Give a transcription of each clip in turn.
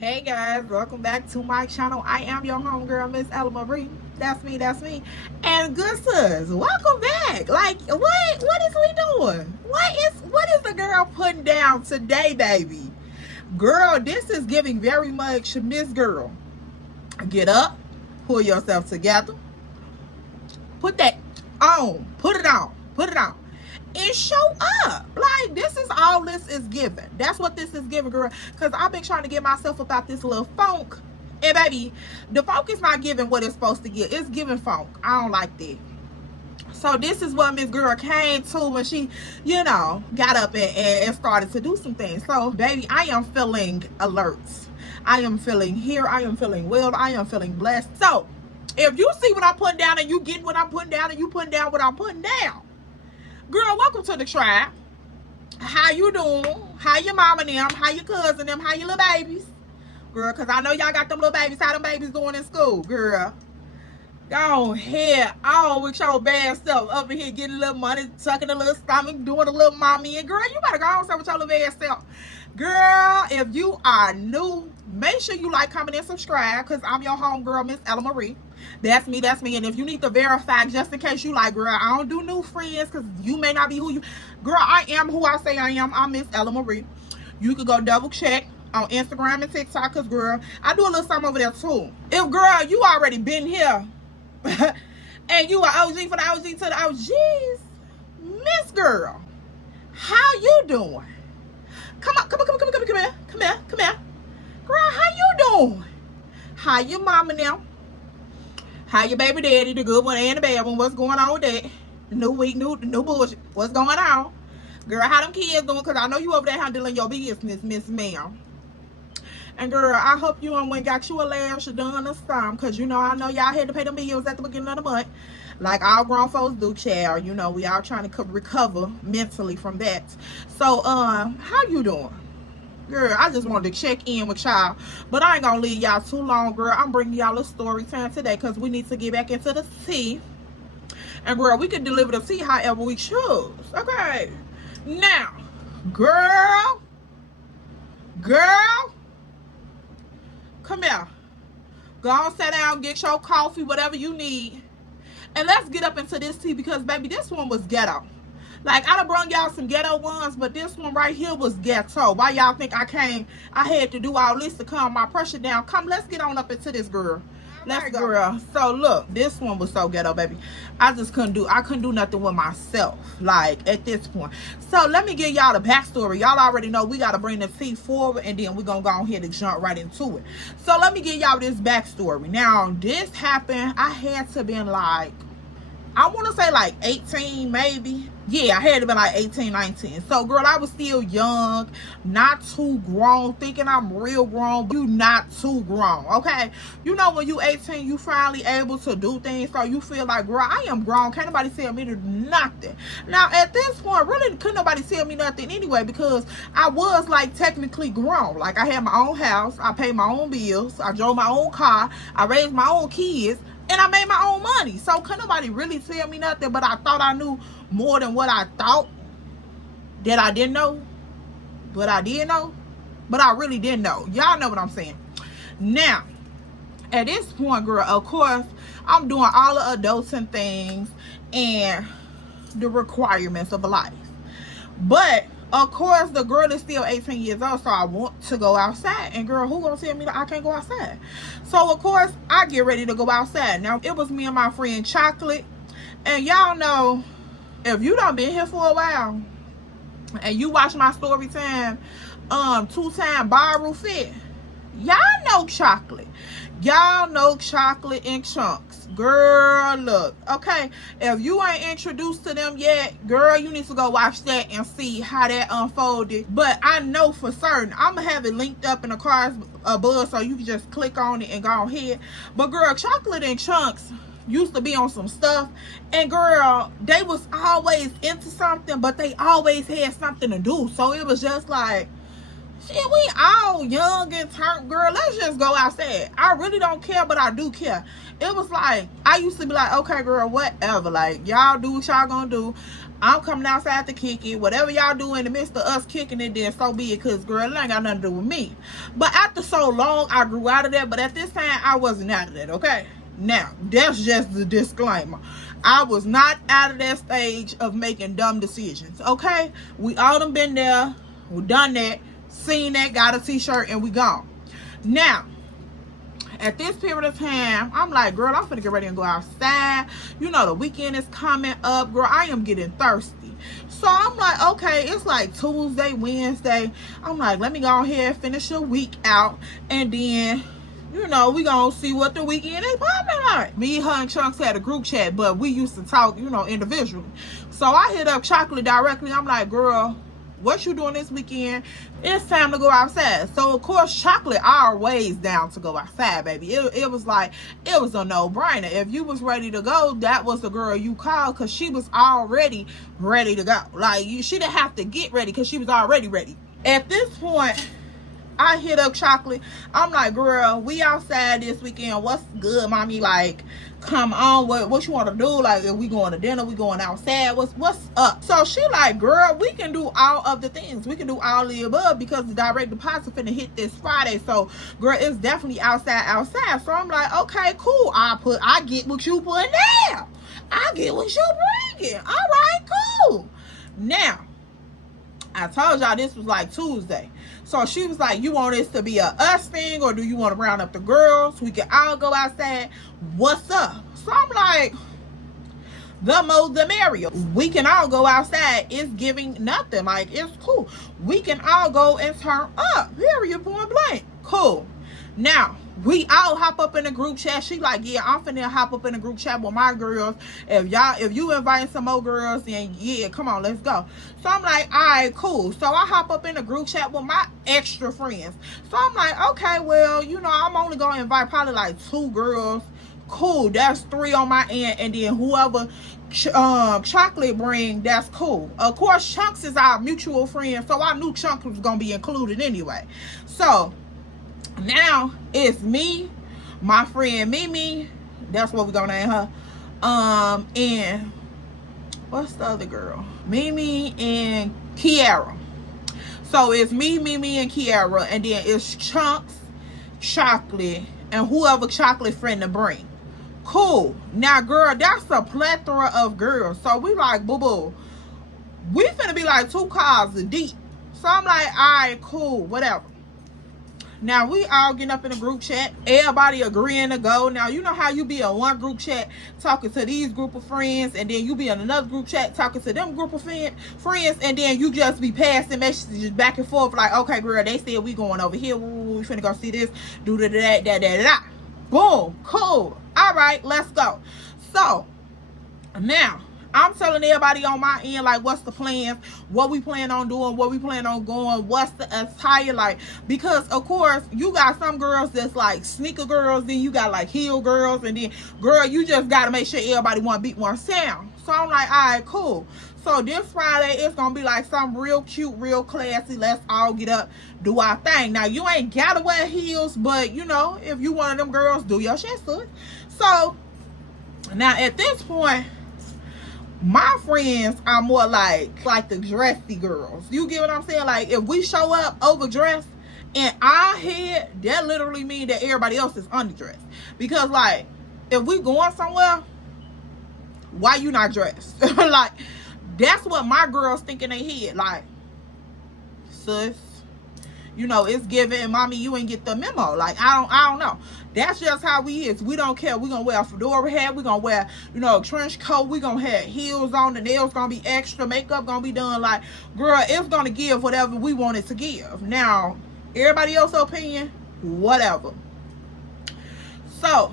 Hey guys, welcome back to my channel. I am your homegirl, Miss Ella Marie. That's me. And good sis, welcome back. Like, what is we doing? What is the girl putting down today, baby? Girl, this is giving very much Miss Girl. Get up, pull yourself together, put that on, put it on. And show up. Like, this is all this is giving. That's what this is giving, girl. Because I've been trying to get myself about this little funk. And baby, the funk is not giving what it's supposed to give. It's giving funk. I don't like that. So this is what Miss Girl came to when she, got up and started to do some things. So baby, I am feeling alert. I am feeling here. I am feeling well. I am feeling blessed. So if you see what I'm putting down and you getting what I'm putting down and you putting down what I'm putting down, girl, welcome to the tribe. How you doing? How your mama and them? How your cousin them? How your little babies? Girl, because I know y'all got them little babies. How them babies doing in school, girl? Go ahead on with your bad stuff. Up in here getting a little money, sucking a little stomach, doing a little mommy. And girl, you better go on with your little bad self. Girl, if you are new, make sure you like, comment, and subscribe, because I'm your homegirl, Miss Ella Marie. That's me. And if you need to verify, just in case you like, girl, I don't do new friends, because you may not be who you... Girl, I am who I say I am. I'm Miss Ella Marie. You could go double check on Instagram and TikTok, because, girl, I do a little something over there, too. If, girl, you already been here, and you are OG for the OG to the OGs, Miss Girl, how you doing? Come here. Girl, how you doing? How your mama now? How your baby daddy, the good one and the bad one? What's going on with that? The new week, new bullshit. What's going on? Girl, how them kids doing? Because I know you over there handling your business, Miss Ma'am. And girl, I hope you went got you a lash done or something. Because, I know y'all had to pay them bills at the beginning of the month. Like all grown folks do, child. We all trying to recover mentally from that. So, how you doing? Girl, I just wanted to check in with y'all. But I ain't going to leave y'all too long, girl. I'm bringing y'all a story time today because we need to get back into the tea. And, girl, we can deliver the tea however we choose. Okay. Now, girl, come here. Go on, sit down, get your coffee, whatever you need. And let's get up into this tea because, baby, this one was ghetto. Like, I done brought y'all some ghetto ones, but this one right here was ghetto. Why y'all think I had to do all this to calm my pressure down? Come, let's get on up into this, girl. Let's go. Girl. So, look, this one was so ghetto, baby. I couldn't do nothing with myself, like, at this point. So, let me give y'all the backstory. Y'all already know we got to bring the tea forward, and then we're going to go ahead and jump right into it. So, let me give y'all this backstory. Now, this happened, I had to been like, I want to say like 18 maybe. Yeah, I had to be like 18, 19. So, girl, I was still young, not too grown, thinking I'm real grown, but you not too grown, okay? When you 18, you finally able to do things, so you feel like, girl, I am grown. Can't nobody tell me to do nothing. Now, at this point, really couldn't nobody tell me nothing anyway because I was, like, technically grown. Like, I had my own house. I paid my own bills. I drove my own car. I raised my own kids. And I made my own money. So couldn't nobody really tell me nothing, but I thought I knew more than what I thought that I didn't know. But I did know. But I really didn't know. Y'all know what I'm saying. Now, at this point, girl, of course, I'm doing all the adulting things and the requirements of life. But of course, the girl is still 18 years old, so I want to go outside. And girl, who gonna tell me that I can't go outside? So of course, I get ready to go outside. Now, it was me and my friend Chocolate. And y'all know, if you done been here for a while, and you watch my story time, 2-time Baru fit, y'all know Chocolate. Y'all know Chocolate and Chunks. Girl, look, okay, if you ain't introduced to them yet, girl, you need to go watch that and see how that unfolded. But I know for certain, I'm gonna have it linked up in the cards above so you can just click on it and go ahead. But girl, Chocolate and Chunks used to be on some stuff, and girl, they was always into something, but they always had something to do. So it was just like, Shit, we all young and turned, girl. Let's just go outside. I really don't care, but I do care. It was like, I used to be like, okay, girl, whatever. Like, y'all do what y'all gonna do. I'm coming outside to kick it. Whatever y'all do in the midst of us kicking it, then so be it. Because, girl, it ain't got nothing to do with me. But after so long, I grew out of that. But at this time, I wasn't out of that, okay? Now, that's just the disclaimer. I was not out of that stage of making dumb decisions, okay? We all done been there. We done that. Seen that, got a t-shirt, and we gone. Now, at this period of time, I'm like, girl, I'm finna get ready and go outside. You know, the weekend is coming up. Girl, I am getting thirsty. So I'm like, okay, it's like Tuesday, Wednesday. I'm like, let me go ahead and finish the week out. And then, you know, we gonna see what the weekend is popping like. Me, her, and Chunks had a group chat, but we used to talk, you know, individually. So I hit up Chocolate directly. I'm like, girl, what you doing this weekend? It's time to go outside. So of course, Chocolate always down to go outside, baby. It was like, it was a no-brainer. If you was ready to go, that was the girl you called, because she was already ready to go. Like, she didn't have to get ready because she was already ready. At this point, I hit up Chocolate. I'm like, girl, we outside this weekend. What's good, mommy? Like, come on. What you want to do? Like, if we going to dinner, we going outside. What's up? So she like, girl, we can do all of the things. We can do all the above because the direct deposit finna hit this Friday. So, girl, it's definitely outside. So I'm like, okay, cool. I get what you putting down. I get what you bringing. All right, cool. Now, I told y'all this was like Tuesday. So she was like, you want this to be a us thing, or do you want to round up the girls? We can all go outside. What's up? So I'm like, the more the merrier. We can all go outside. It's giving nothing. Like, it's cool. We can all go and turn up. Period, point blank. Cool. Now, we all hop up in the group chat. She like, yeah, I'm finna hop up in the group chat with my girls. If you invite some more girls, then yeah, come on, let's go. So I'm like, all right, cool. So I hop up in the group chat with my extra friends. So I'm like, okay, well, you know, I'm only gonna invite probably like 2 girls. Cool, that's 3 on my end, and then whoever Chocolate bring, that's cool. Of course, Chunks is our mutual friend, so I knew Chunks was gonna be included anyway. So now it's me, my friend Mimi, that's what we're gonna name her, and what's the other girl? Mimi and Kiara. So it's me, Mimi, and Kiara, and then it's Chunks, Chocolate, and whoever Chocolate friend to bring. Cool. Now, girl, that's a plethora of girls. So we like, boo-boo, we finna be like 2 cars deep. So I'm like, all right, cool, whatever. Now, we all getting up in a group chat. Everybody agreeing to go. Now, you know how you be in one group chat talking to these group of friends, and then you be in another group chat talking to them group of friends, and then you just be passing messages back and forth like, okay, girl, they said we going over here. We finna go see this. Do that. Boom. Cool. All right, let's go. So, now, I'm telling everybody on my end, like, what's the plans, what we plan on doing, what we plan on going, what's the attire like, because of course you got some girls that's like sneaker girls, then you got like heel girls, and then girl, you just got to make sure everybody one beat one sound. So I'm like, all right, cool. So this Friday it's gonna be like some real cute, real classy, let's all get up, do our thing. Now, you ain't gotta wear heels, but you know, if you one of them girls, do your shit, sis. So now at this point, my friends are more like the dressy girls. You get what I'm saying? Like, if we show up overdressed in our head, that literally means that everybody else is underdressed. Because, like, if we going somewhere, why you not dressed? Like, that's what my girls think in their head. Like, sis, you know, it's given, mommy, you ain't get the memo. Like, I don't know. That's just how we is. We don't care. We're going to wear a fedora hat. We're going to wear, you know, a trench coat. We're going to have heels on. The nails going to be extra. Makeup going to be done. Like, girl, it's going to give whatever we want it to give. Now, everybody else's opinion, whatever. So,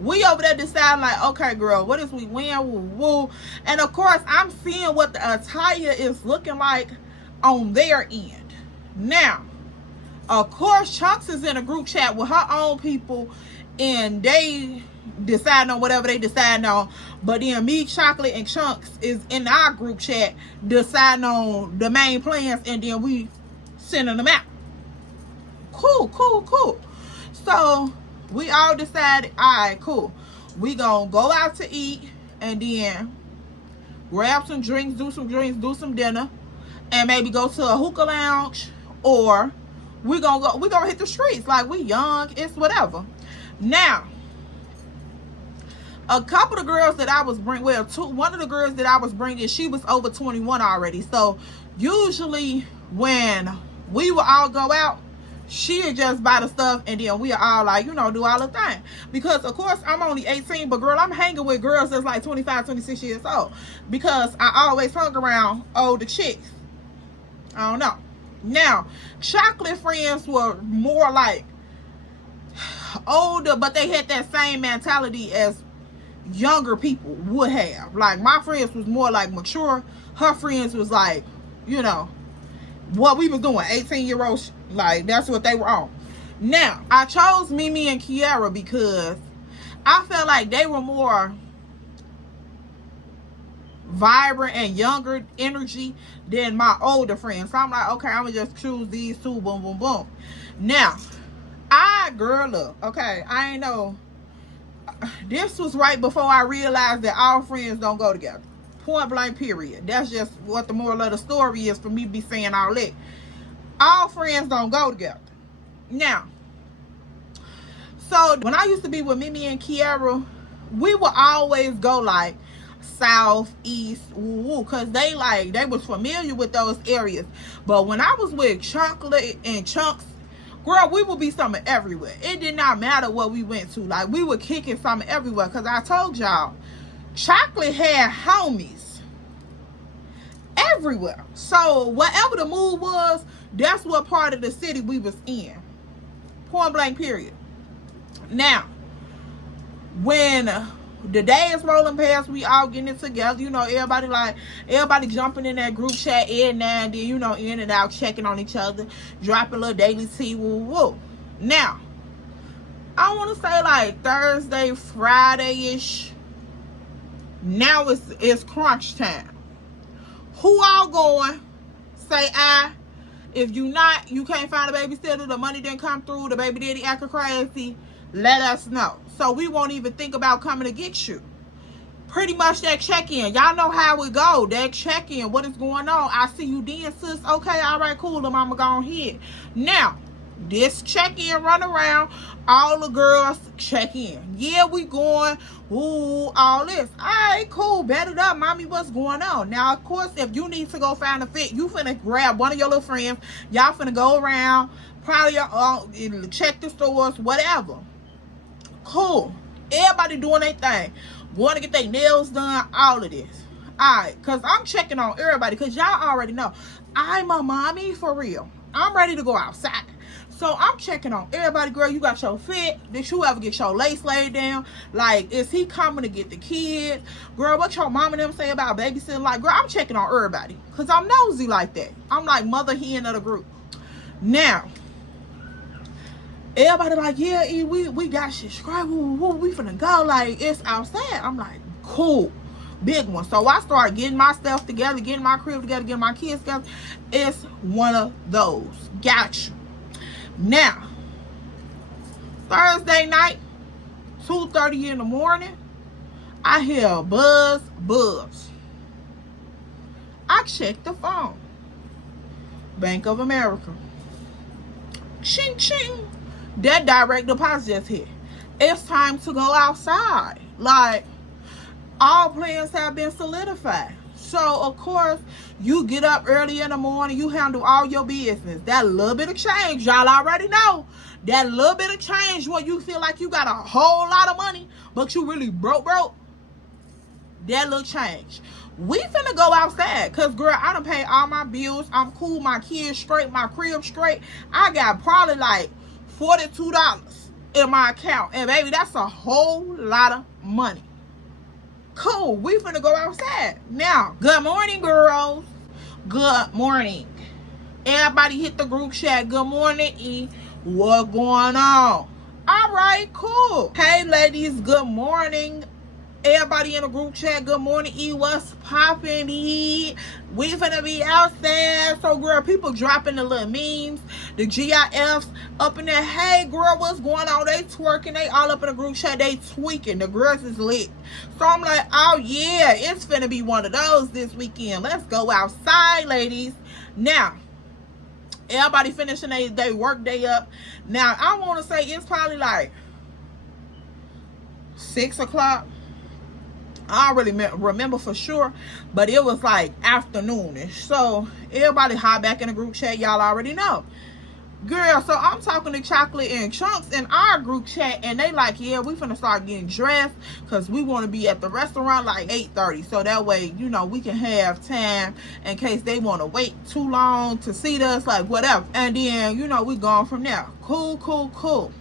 we over there deciding like, okay, girl, what is we wearing? Woo, woo. And, of course, I'm seeing what the attire is looking like on their end. Now, of course, Chunks is in a group chat with her own people, and they decide on whatever they decide on. But then me, Chocolate, and Chunks is in our group chat deciding on the main plans, and then we sending them out. Cool. So we all decided, all right, cool. We gonna go out to eat and then grab some drinks, do some dinner, and maybe go to a hookah lounge, or we gonna hit the streets. Like, we young, it's whatever. Now, a couple of girls that I was bringing, one of the girls that I was bringing, she was over 21 already. So usually when we would all go out, she would just buy the stuff, and then we all like, do all the thing. Because of course I'm only 18, but girl, I'm hanging with girls that's like 25, 26 years old, because I always hung around older chicks. I don't know. Now, chocolate friends were more like older, but they had that same mentality as younger people would have. Like, my friends was more like mature. Her friends was like, what we was doing, 18-year-olds, like, that's what they were on. Now, I chose Mimi and Kiara because I felt like they were more vibrant and younger energy than my older friends. So I'm like, okay, I'm gonna just choose these two, boom, boom, boom. Now, look, okay, I ain't know. This was right before I realized that all friends don't go together. Point blank, period. That's just what the moral of the story is for me to be saying all that. All friends don't go together. Now, so when I used to be with Mimi and Kiara, we would always go like south, east, because they was familiar with those areas. But when I was with Chocolate and Chunks, girl, we would be something everywhere. It did not matter what we went to. Like, we were kicking something everywhere. Because I told y'all, Chocolate had homies everywhere. So whatever the mood was, that's what part of the city we was in. Point blank, period. Now, when the day is rolling past, we all getting it together. Everybody jumping in that group chat in and then, in and out, checking on each other, dropping a little daily tea, woo. Now, I want to say like Thursday, Friday-ish. Now it's crunch time. Who all going? Say I. If you not, you can't find a babysitter, the money didn't come through, the baby daddy acting crazy, let us know. So we won't even think about coming to get you. Pretty much that check-in. Y'all know how it go. That check-in. What is going on? I see you then, sis. Okay, all right, cool. The mama gone here. Now, this check-in run around. All the girls check in. Yeah, we going. Ooh, all this. All right, cool. Bet it up, mommy. What's going on? Now, of course, if you need to go find a fit, you finna grab one of your little friends. Y'all finna go around. Probably check the stores, whatever. Cool. Everybody doing their thing. Want to get their nails done, all of this. Alright, because I'm checking on everybody, because y'all already know I'm a mommy for real. I'm ready to go outside. So I'm checking on everybody. Girl, you got your fit? Did you ever get your lace laid down? Like, is he coming to get the kids? Girl, what your mom and them say about babysitting? Like, girl, I'm checking on everybody, because I'm nosy like that. I'm like mother hen of the group. Now, everybody like, yeah, we got shit straight. We finna go. Like, it's outside. I'm like, cool. Big one. So I start getting my stuff together, getting my crib together, getting my kids together. It's one of those. Gotcha. Now, Thursday night, 2:30 in the morning, I hear a buzz. I check the phone. Bank of America. Ching, ching. That direct deposit just hit. It's time to go outside. Like, all plans have been solidified. So, of course, you get up early in the morning. You handle all your business. That little bit of change, y'all already know. That little bit of change when you feel like you got a whole lot of money, but you really broke. That little change. We finna go outside. Because, girl, I done paid all my bills. I'm cool. My kids straight. My crib straight. I got probably like $42 in my account. And, baby, that's a whole lot of money. Cool. We finna go outside. Now, good morning, girls. Good morning. Everybody hit the group chat. Good morning, E. What going on? All right, cool. Hey, ladies. Good morning. Everybody in the group chat, good morning, E. What's poppin', E? We finna be outside. So, girl, people dropping the little memes, the GIFs up in there. Hey, girl, what's going on? They twerking. They all up in the group chat. They tweaking. The girls is lit. So, I'm like, oh, yeah, it's finna be one of those this weekend. Let's go outside, ladies. Now, everybody finishing their work day up. Now, I want to say it's probably like 6 o'clock. I don't really remember for sure, but it was like afternoonish. So everybody hop back in the group chat. Y'all already know. Girl, so I'm talking to Chocolate and Chunks in our group chat, and they like, yeah, we finna start getting dressed because we want to be at the restaurant like 8:30. So that way, you know, we can have time in case they want to wait too long to see us, like whatever. And then, you know, we going from there. Cool, cool, cool.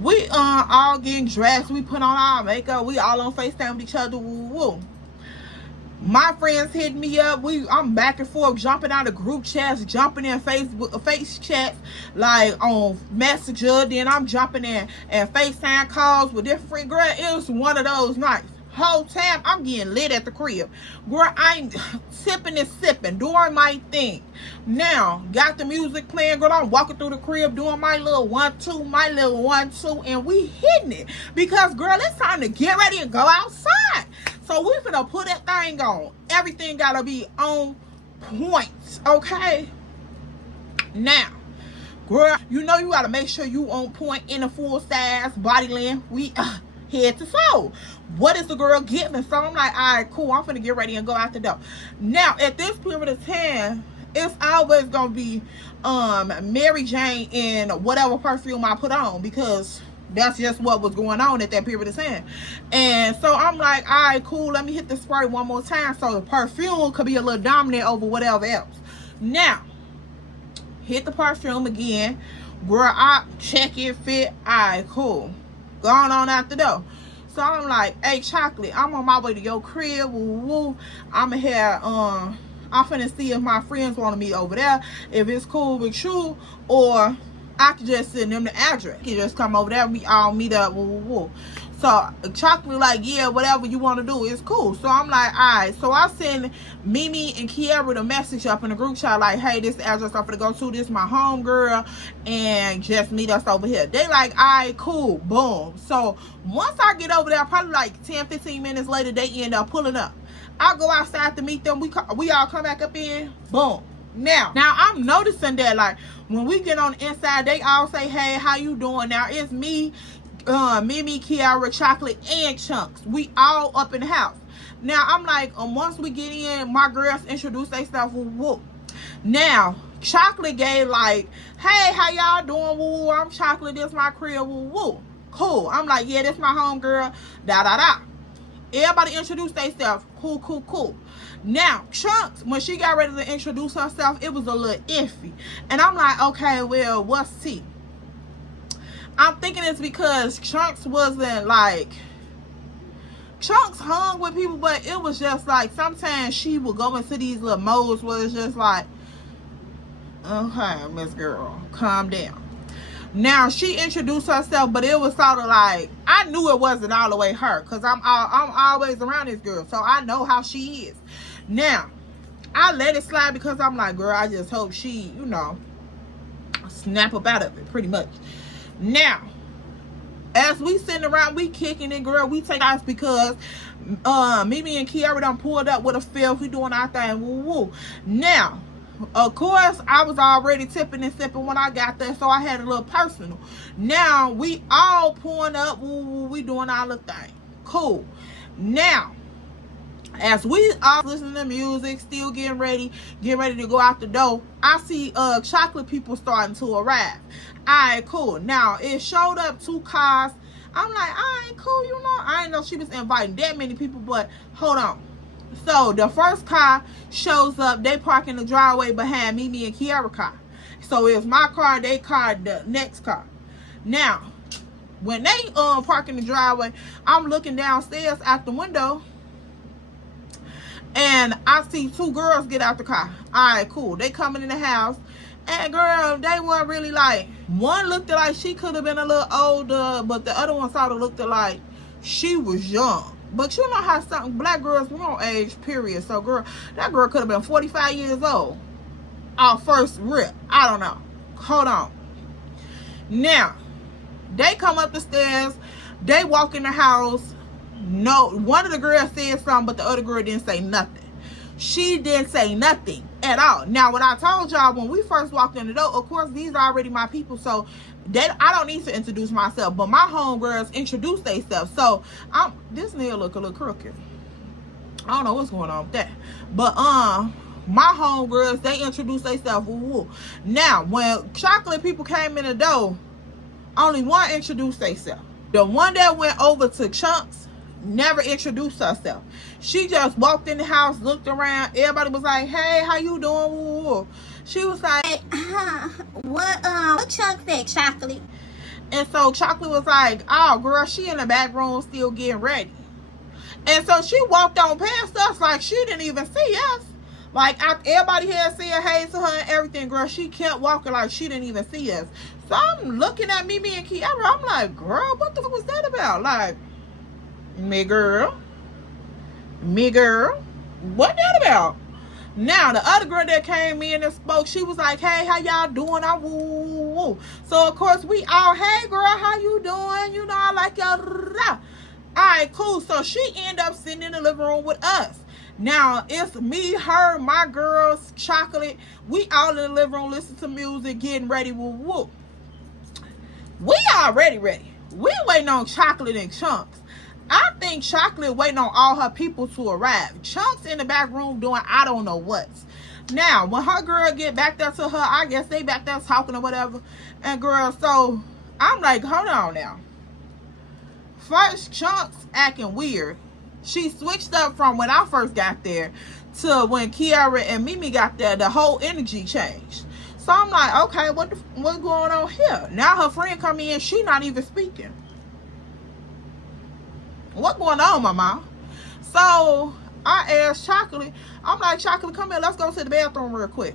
We all getting dressed. We put on our makeup. We all on FaceTime with each other. Woo, woo. My friends hit me up. I'm back and forth, jumping out of group chats, jumping in face chats, like on Messenger. Then I'm jumping in and FaceTime calls with different girl. It was one of those nights. Whole time I'm getting lit at the crib. Girl, I'm sipping and sipping, doing my thing. Now, got the music playing, girl. I'm walking through the crib doing my little 1-2, and we hitting it. Because, girl, it's time to get ready and go outside. So we finna put that thing on. Everything gotta be on point, okay? Now, girl, you know you gotta make sure you on point in a full size body length. We head to toe. What is the girl getting? So I'm like, all right, cool. I'm finna get ready and go out the door. Now, at this period of time, it's always gonna be Mary Jane in whatever perfume I put on, because that's just what was going on at that period of time. And so I'm like, all right, cool. Let me hit the spray one more time so the perfume could be a little dominant over whatever else. Now, hit the perfume again. Girl, I check it fit. All right, cool. Going on out the door. So I'm like, hey, Chocolate, I'm on my way to your crib. Woo, woo. I'm here. I'm finna see if my friends want to meet over there. If it's cool with you, or I could just send them the address. You just come over there. We all meet up. Woo, woo, woo. So Chocolate like, yeah, whatever you want to do is cool. So I'm like, all right. So I send Mimi and Kiara the message up in the group chat like, hey, this is the address I'm gonna go to. This is my home girl, and just meet us over here. They like, all right, cool, boom. So once I get over there, probably like 10-15 minutes later, they end up pulling up. I go outside to meet them. We all come back up in. Boom. Now I'm noticing that, like, when we get on the inside, they all say, hey, how you doing? Now it's me, Mimi, Kiara, Chocolate, and Chunks. We all up in the house. Now I'm like, once we get in, my girls introduce themselves. Woo, woo. Now Chocolate gave like, hey, how y'all doing? Woo, I'm Chocolate. This my crib. Woo, woo. Cool. I'm like, yeah, this my home girl. Da da da. Everybody introduced themselves. Cool, cool, cool. Now, Chunks, when she got ready to introduce herself, it was a little iffy. And I'm like, okay, well, what's tea? I'm thinking it's because Chunks wasn't like, Chunks hung with people, but it was just like, sometimes she would go into these little modes where it's just like, okay, Miss Girl, calm down. Now, she introduced herself, but it was sort of like, I knew it wasn't all the way her, because I'm always around this girl, so I know how she is. Now, I let it slide because I'm like, girl, I just hope she, you know, snap up out of it, pretty much. Now, as we sitting around, we kicking it, girl, we take ours because Mimi and Kiara done pulled up with a fifth. We doing our thing, woo woo. Now, of course, I was already tipping and sipping when I got there, so I had a little personal. Now, we all pulling up, woo woo, we doing our little thing. Cool. Now, as we all listening to music, still getting ready to go out the door, I see Chocolate people starting to arrive. Alright, cool. Now, it showed up 2 cars. I'm like, alright, cool, you know. I didn't know she was inviting that many people, but hold on. So, the first car shows up. They park in the driveway behind Mimi and Kiara car. So, it's my car, they car, the next car. Now, when they park in the driveway, I'm looking downstairs out the window, and I see 2 girls get out the car. Alright, cool. They coming in the house. And girl, they weren't really like, one looked like she could have been a little older, but the other one sort of looked like she was young. But you know how some black girls, we don't age, period. So, girl, that girl could have been 45 years old. Our first rip. I don't know. Hold on. Now, they come up the stairs. They walk in the house. No, one of the girls said something, but the other girl didn't say nothing. She didn't say nothing at all. Now, when I told y'all when we first walked in the door, of course, these are already my people, so I don't need to introduce myself, but my homegirls introduce themselves. So this nail look a little crooked. I don't know what's going on with that, but my homegirls, they introduce themselves. Now, when chocolate people came in the door, only one introduced themselves. The one that went over to Chunks never introduced herself. She just walked in the house, looked around. Everybody was like, "Hey, how you doing?" She was like, what Chunk said, Chocolate? And so Chocolate was like, "Oh, girl, she in the back room still getting ready." And so she walked on past us like she didn't even see us. Like, everybody here said hey to her and everything, girl. She kept walking like she didn't even see us. So I'm looking at Mimi and Kiara. I'm like, girl, what the fuck was that about? Like, me girl, what that about? Now, the other girl that came in and spoke, she was like, "Hey, how y'all doing?" I woo. So, of course, we all, "Hey, girl, how you doing? You know, I like y'all." All right, cool. So, she ended up sitting in the living room with us. Now, it's me, her, my girls, Chocolate. We all in the living room listening to music, getting ready. Woo. We already ready. We waiting on Chocolate and Chunks. I think Chocolate waiting on all her people to arrive. Chunks in the back room doing I don't know what. Now, when her girl get back there to her, I guess they back there talking or whatever. And girl, so I'm like, hold on now. First, Chunks acting weird. She switched up from when I first got there to when Kiara and Mimi got there. The whole energy changed. So I'm like, okay, what's going on here? Now her friend come in, she not even speaking. What going on, mama? So I asked Chocolate, I'm like, "Chocolate, come here, let's go to the bathroom real quick."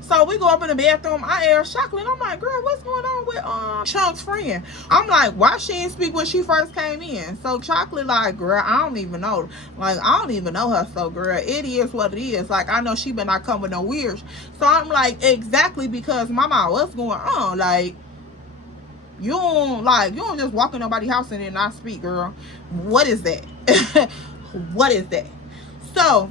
So we go up in the bathroom. I asked Chocolate, I'm like, "Girl, what's going on with Chunk's friend?" I'm like, "Why she didn't speak when she first came in?" So Chocolate like, "Girl, I don't even know. Like, I don't even know her. So, girl, it is what it is. Like, I know she better not come with no weird." So I'm like, exactly, because mama, what's going on? Like, you don't just walk in nobody's house and then not speak, girl. What is that? What is that? So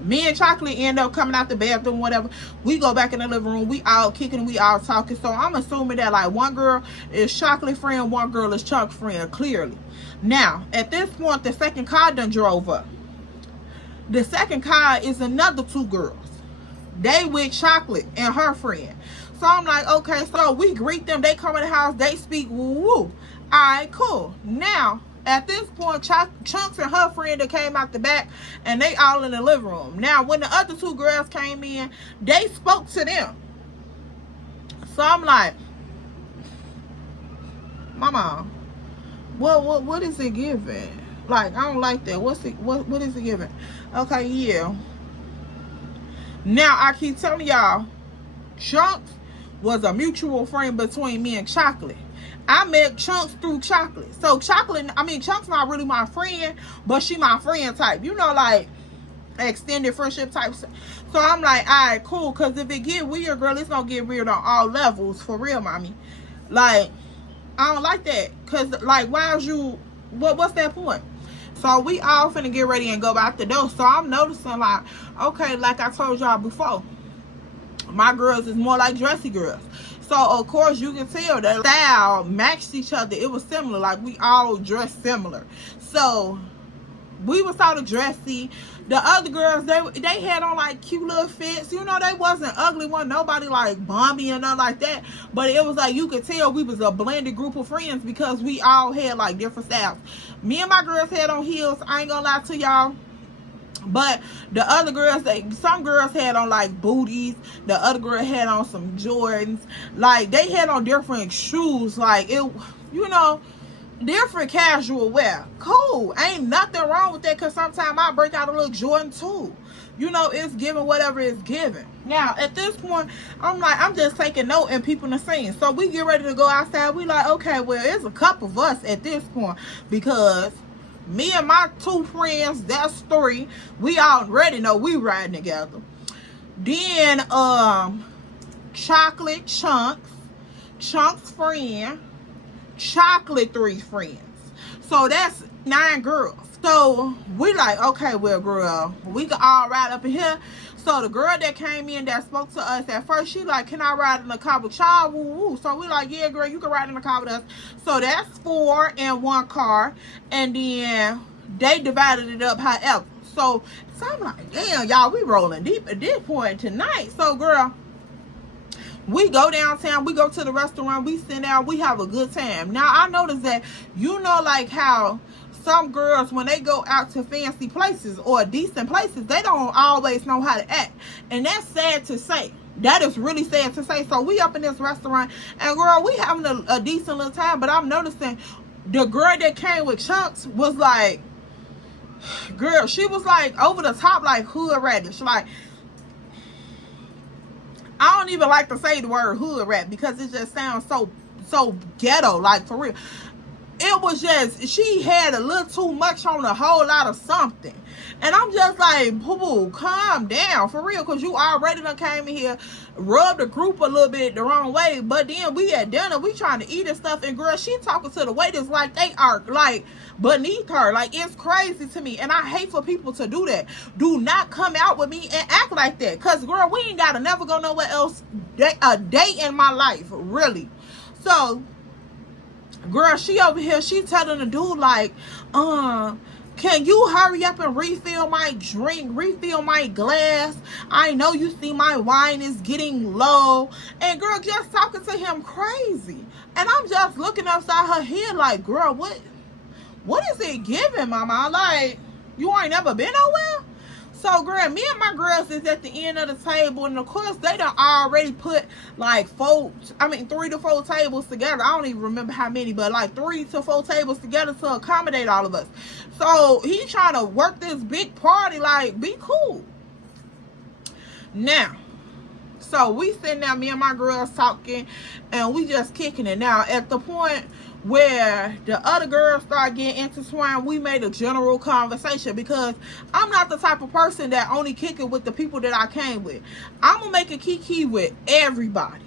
me and Chocolate end up coming out the bathroom, whatever. We go back in the living room. We all kicking, we all talking. So I'm assuming that like one girl is Chocolate friend, one girl is Chuck friend, clearly. Now, at this point, the second car done drove up. The second car is another two girls. They with Chocolate and her friend. So I'm like, okay, so we greet them. They come in the house. They speak woo. All right, cool. Now, at this point, Chunks and her friend that came out the back, and they all in the living room. Now, when the other two girls came in, they spoke to them. So I'm like, mama, what is it giving? Like, I don't like that. What is it giving? Okay, yeah. Now, I keep telling y'all, Chunks was a mutual friend between me and Chocolate. I met Chunks through Chocolate. So Chunks not really my friend, but she my friend type. You know, like extended friendship type. So I'm like, all right, cool. Because if it get weird, girl, it's going to get weird on all levels. For real, mommy. Like, I don't like that. Because, like, why is you... What's that point? So we all finna get ready and go out the door. So I'm noticing, like, okay, like I told y'all before, my girls is more like dressy girls. So of course you can tell that style matched each other. It was similar. Like, we all dressed similar. So we was sort of dressy. The other girls, they had on like cute little fits. You know, they wasn't ugly one. Nobody like bomby and nothing like that. But it was like, you could tell we was a blended group of friends because we all had like different styles. Me and my girls had on heels. I ain't gonna lie to y'all. But the other girls, some girls had on like booties. The other girl had on some Jordans. Like, they had on different shoes. Like, it, you know, different casual wear. Cool. Ain't nothing wrong with that, because sometimes I break out a little Jordan too. You know, it's given whatever it's given. Now, at this point, I'm like, I'm just taking note and people in the scene. So we get ready to go outside. We like, okay, well, it's a couple of us at this point, because me and my two friends, that's three, we already know we riding together. Then, Chocolate Chunk's friend, Chocolate 3 friends. So that's 9 girls. So we like, okay, well, girl, we can all ride up in here. So the girl that came in that spoke to us at first, she like, can I ride in the car with y'all? Woo woo. So we like, yeah, girl, you can ride in the car with us. So that's 4 in one car. And then they divided it up however. So I'm like, damn, y'all, we rolling deep at this point tonight. So, girl, we go downtown, we go to the restaurant, we sit down, we have a good time. Now, I noticed that, you know, like how some girls, when they go out to fancy places or decent places, they don't always know how to act. And that's sad to say. That is really sad to say. So we up in this restaurant, and girl, we having a decent little time, but I'm noticing the girl that came with Chunks was like, girl, she was like over the top, like hood radish. Like, I don't even like to say the word hood rat because it just sounds so ghetto, like, for real. It was just, she had a little too much on a whole lot of something. And I'm just like, boo-boo, calm down, for real, because you already done came in here, rubbed the group a little bit the wrong way, but then we at dinner, we trying to eat and stuff, and girl, she talking to the waiters like they are, like, beneath her. Like, it's crazy to me, and I hate for people to do that. Do not come out with me and act like that, because, girl, we ain't got to never go nowhere else a day in my life, really. So, girl, she over here, she telling the dude like, can you hurry up and refill my drink, refill my glass? I know you see my wine is getting low. And girl, just talking to him crazy. And I'm just looking upside her head like, girl, what is it giving, mama? Like, you ain't never been nowhere? So, girl, me and my girls is at the end of the table, and of course, they done already put like 3 to 4 tables together. I don't even remember how many, but like 3 to 4 tables together to accommodate all of us. So, he trying to work this big party, like, be cool. Now, so we sitting there, me and my girls talking, and we just kicking it. Now, at the point where the other girls start getting intertwined, we made a general conversation, because I'm not the type of person that only kick it with the people that I came with. I'm gonna make a kiki with everybody.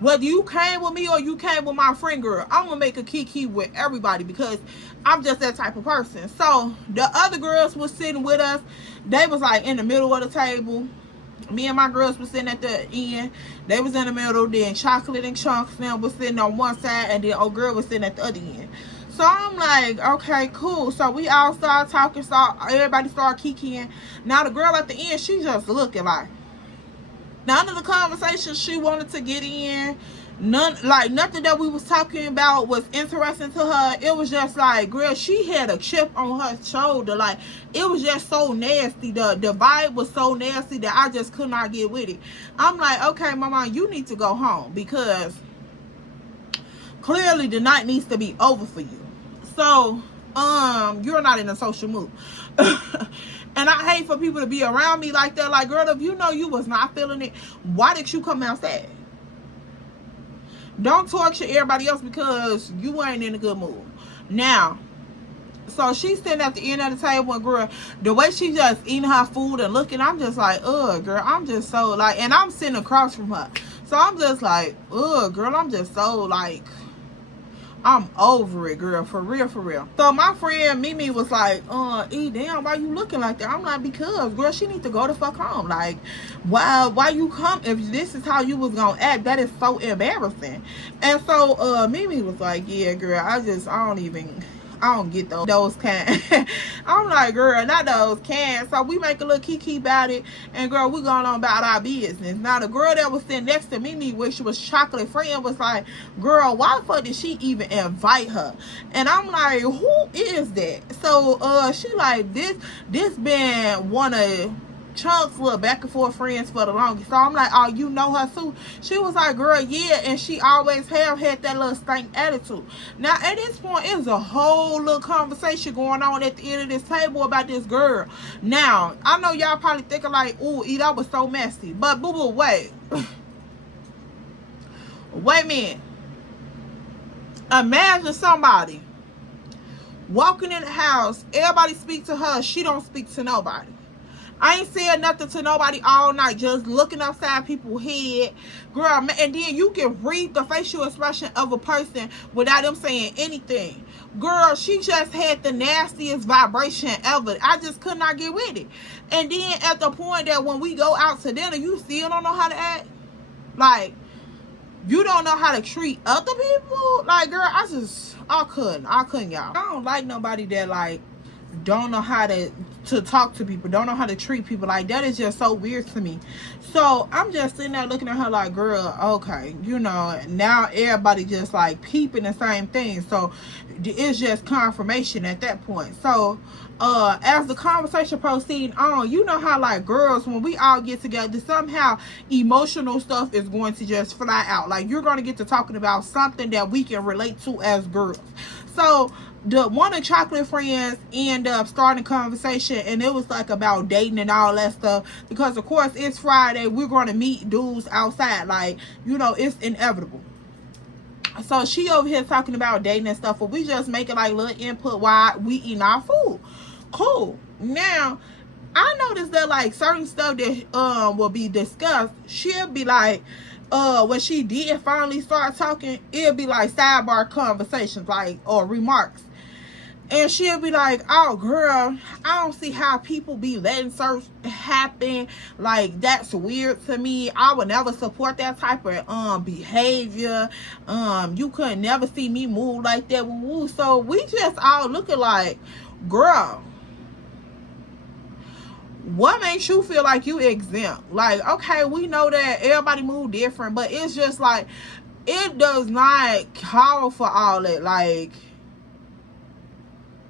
Whether you came with me or you came with my friend girl, I'm gonna make a kiki with everybody, because I'm just that type of person. So the other girls was sitting with us. They was like in the middle of the table. Me and my girls was sitting at the end. They was in the middle. Then Chocolate and Chunks now was sitting on one side, and then old girl was sitting at the other end. So I'm like, okay, cool. So we all started talking. So everybody started kikiing. Now the girl at the end, she just looking like, none of the conversations she wanted to get in, nothing that we was talking about was interesting to her. It was just like, girl, she had a chip on her shoulder. Like, it was just so nasty. The vibe was so nasty that I just could not get with it. I'm like, okay, mama, you need to go home, because clearly the night needs to be over for you. So, you're not in a social mood. And I hate for people to be around me like that. Like, girl, if you know you was not feeling it, why did you come outside? Don't torture everybody else because you ain't in a good mood. Now, so she's sitting at the end of the table, and girl, the way she just eating her food and looking, I'm just like, ugh, girl, I'm just so like, and I'm sitting across from her. So I'm just like, ugh, girl, I'm just so like, I'm over it, girl, for real, for real. So my friend Mimi was like, damn, why you looking like that? I'm like, because, girl, she need to go the fuck home. Like, why you come? If this is how you was gonna act, that is so embarrassing. And so Mimi was like, yeah, girl, I don't get those kind. I'm like, girl, not those cans. So we make a little kiki about it, and girl, we going on about our business. Now the girl that was sitting next to Mimi, which was Chocolate friend, was like, girl, why the fuck did she even invite her? And I'm like, who is that? So she like, this been one of Chunks were back and forth friends for the longest. So I'm like, oh, you know her too? She was like, girl, yeah, and she always have had that little stank attitude. Now at this point, it's a whole little conversation going on at the end of this table about this girl. Now, I know y'all probably thinking like, ooh, that was so messy. But boo boo, wait. Wait a minute. Imagine somebody walking in the house, everybody speak to her, she don't speak to nobody. I ain't saying nothing to nobody all night, just looking upside people's head, girl. And then you can read the facial expression of a person without them saying anything. Girl, she just had the nastiest vibration ever. I just could not get with it. And then at the point that when we go out to dinner, you still don't know how to act. Like, you don't know how to treat other people. Like, girl, I couldn't, y'all. I don't like nobody that like don't know how to talk to people, don't know how to treat people. Like, that is just so weird to me. So I'm just sitting there looking at her like, girl, okay, you know, now everybody just like peeping the same thing. So it's just confirmation at that point. So as the conversation proceeding on, you know how like girls, when we all get together, somehow emotional stuff is going to just fly out. Like, you're going to get to talking about something that we can relate to as girls. So one of the chocolate friends ended up starting a conversation, and it was like about dating and all that stuff, because of course it's Friday, we're going to meet dudes outside, like, you know, it's inevitable. So she over here talking about dating and stuff, but we just making like little input while we eating our food. Cool. Now I noticed that like certain stuff that will be discussed, she'll be like, when she did finally start talking, it'll be like sidebar conversations, like, or remarks. And she'll be like, oh, girl, I don't see how people be letting stuff happen. Like, that's weird to me. I would never support that type of behavior. You could never see me move like that. Woo-woo. So we just all looking like, girl, what makes you feel like you exempt? Like, okay, we know that everybody move different, but it's just like, it does not call for all that. Like,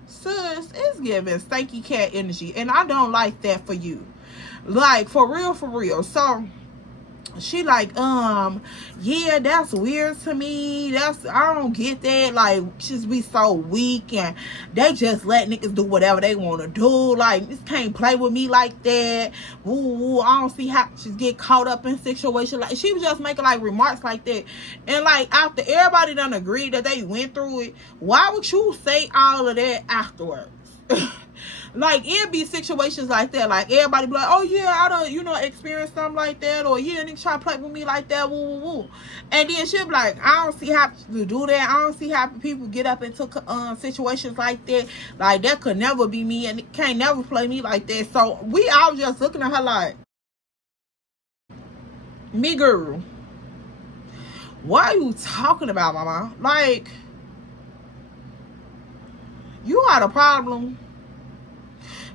sis, it's giving stanky cat energy, and I don't like that for you. Like, for real. So she like, yeah, that's weird to me. I don't get that. Like, just be so weak, and they just let niggas do whatever they want to do. Like, this can't play with me like that. Woo, I don't see how she get caught up in situations. Like, she was just making like remarks like that. And like, after everybody done agreed that they went through it, why would you say all of that afterwards? Like, it'd be situations like that. Like, everybody be like, oh, yeah, I don't, you know, experience something like that. Or, yeah, nigga try to play with me like that. Woo. And then she'll be like, I don't see how to do that. I don't see how people get up into situations like that. Like, that could never be me. And it can't never play me like that. So, we all just looking at her like, me girl, what are you talking about, mama? Like, you got a problem.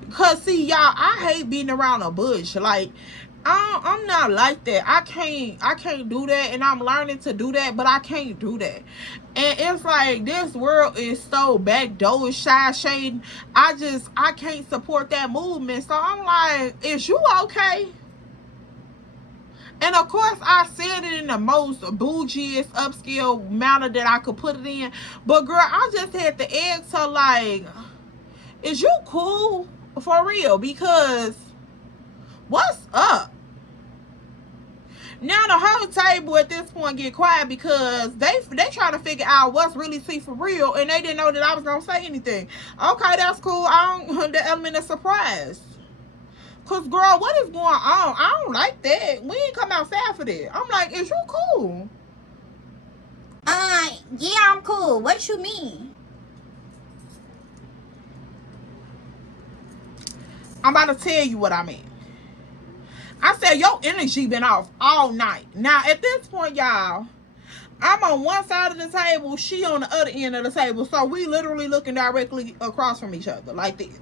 Cause see, y'all, I hate being around a bush. Like, I'm not like that. I can't do that, and I'm learning to do that, but I can't do that. And it's like, this world is so backdoor, shy shading. I can't support that movement. So I'm like, is you okay? And of course, I said it in the most bougiest, upscale manner that I could put it in. But girl, I just had to ask her, like, is you cool? For real, because what's up? Now the whole table at this point get quiet because they trying to figure out what's really tea for real, and they didn't know that I was gonna say anything. Okay, that's cool. I don't the element of surprise. Cause girl, what is going on? I don't like that. We ain't come outside for that. I'm like, is you cool? Yeah, I'm cool. What you mean? I'm about to tell you what I mean. I said, your energy been off all night. Now, at this point, y'all, I'm on one side of the table, she on the other end of the table. So we literally looking directly across from each other like this.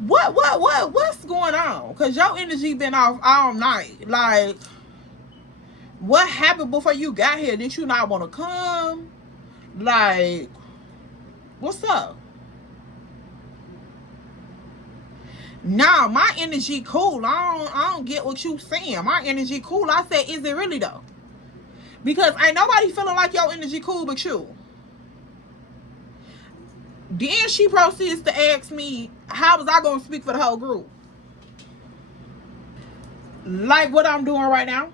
What's going on? Because your energy been off all night. Like, what happened before you got here? Did you not want to come? Like, what's up? Nah, my energy cool. I don't get what you saying. My energy cool. I said, is it really though? Because ain't nobody feeling like your energy cool but you. Then she proceeds to ask me, how was I gonna speak for the whole group? Like what I'm doing right now.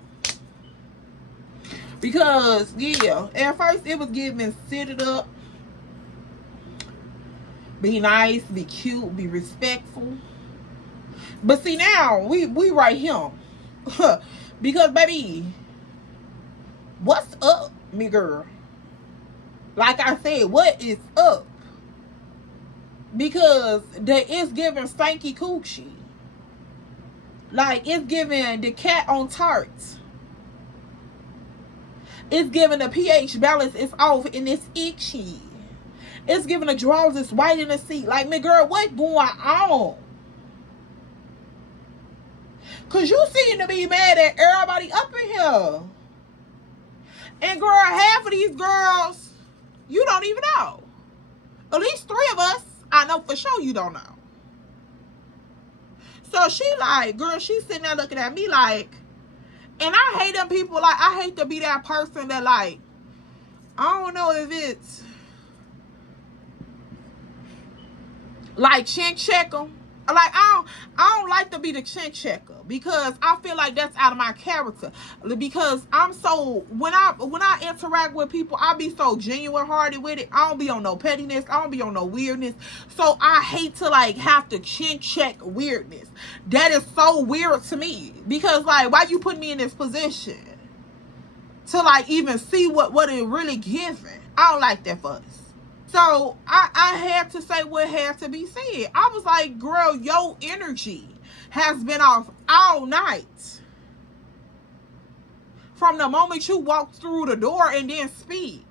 Because, yeah, at first it was giving sit it up, be nice, be cute, be respectful. But see now, we right here. Because baby, what's up, me girl? Like I said, what is up? Because it's giving stanky coochie. Like it's giving the cat on tarts. It's giving the pH balance is off and it's itchy. It's giving the drawers is white in the seat. Like, me girl, what's going on? Cause you seem to be mad at everybody up in here. And girl, half of these girls, you don't even know. At least 3 of us, I know for sure you don't know. So she like, girl, she's sitting there looking at me like, and I hate them people, like, I hate to be that person that like, I don't know if it's like chin check them. Like I don't like to be the chin checker because I feel like that's out of my character. Because I'm so when I interact with people, I be so genuine hearted with it. I don't be on no pettiness. I don't be on no weirdness. So I hate to like have to chin check weirdness. That is so weird to me because like why you put me in this position to like even see what it really giving? I don't like that for us. So I had to say what had to be said. I was like, girl, your energy has been off all night. From the moment you walked through the door and then speak.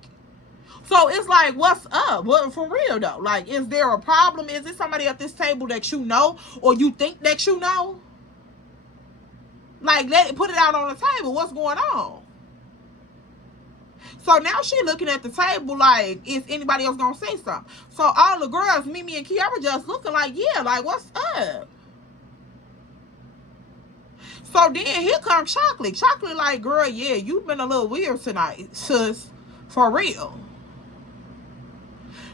So it's like, what's up? Well, for real though. Like, is there a problem? Is it somebody at this table that you know or you think that you know? Like, put it out on the table. What's going on? So now she looking at the table like, is anybody else gonna say something? So all the girls, Mimi and Kiara, just looking like, yeah, like, what's up? So then here comes Chocolate. Chocolate like, girl, yeah, you've been a little weird tonight, sis, for real.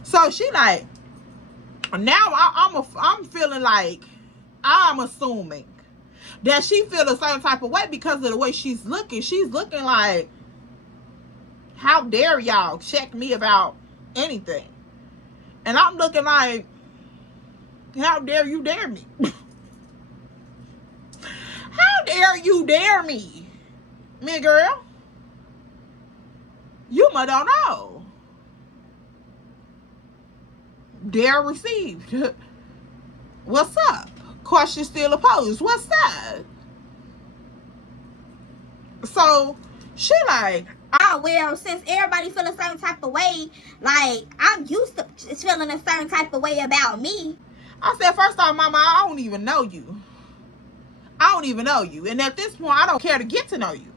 So she like, now I'm feeling like, I'm assuming that she feel a certain type of way because of the way she's looking. She's looking like, how dare y'all check me about anything? And I'm looking like, how dare you dare me? How dare you dare me? Me girl, you might don't know. Dare received. What's up? Question still opposed. What's that? So she like, Oh, well, since everybody feel a certain type of way, like, I'm used to feeling a certain type of way about me. I said, first off, mama, I don't even know you. I don't even know you. And at this point, I don't care to get to know you.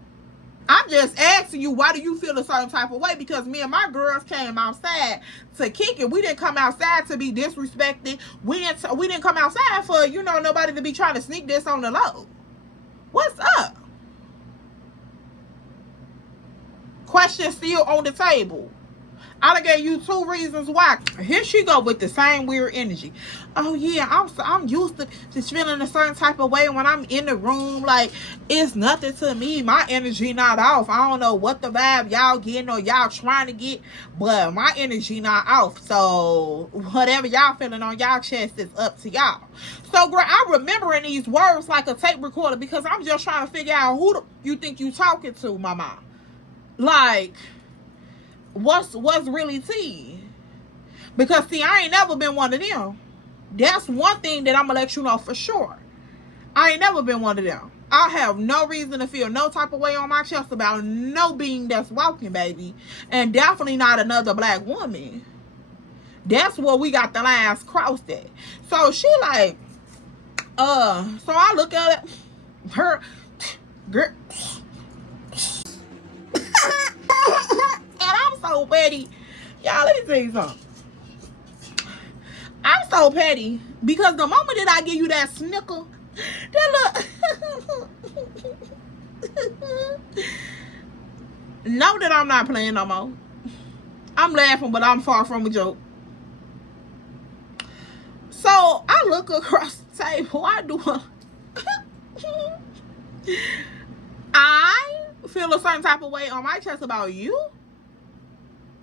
I'm just asking you, why do you feel a certain type of way? Because me and my girls came outside to kick it. We didn't come outside to be disrespected. We didn't come outside for, you know, nobody to be trying to sneak this on the low. What's up? Question still on the table. I done gave you 2 reasons why. Here she go with the same weird energy. Oh yeah, I'm used to just feeling a certain type of way when I'm in the room. Like, it's nothing to me. My energy not off. I don't know what the vibe y'all getting or y'all trying to get, but my energy not off. So whatever y'all feeling on y'all chest is up to y'all. So girl, I'm remembering these words like a tape recorder because I'm just trying to figure out who you think you talking to, mama. Like, what's really tea? Because see, I ain't never been one of them. That's one thing that I'm gonna let you know for sure. I ain't never been one of them. I have no reason to feel no type of way on my chest about no being that's walking, baby. And definitely not another black woman. That's where we got the lines crossed at. So she like, so I look at it, her girl. And I'm so petty. Y'all, let me tell you something. I'm so petty because the moment that I give you that snicker, that look, know that I'm not playing no more. I'm laughing, but I'm far from a joke. So I look across the table. I feel a certain type of way on my chest about you.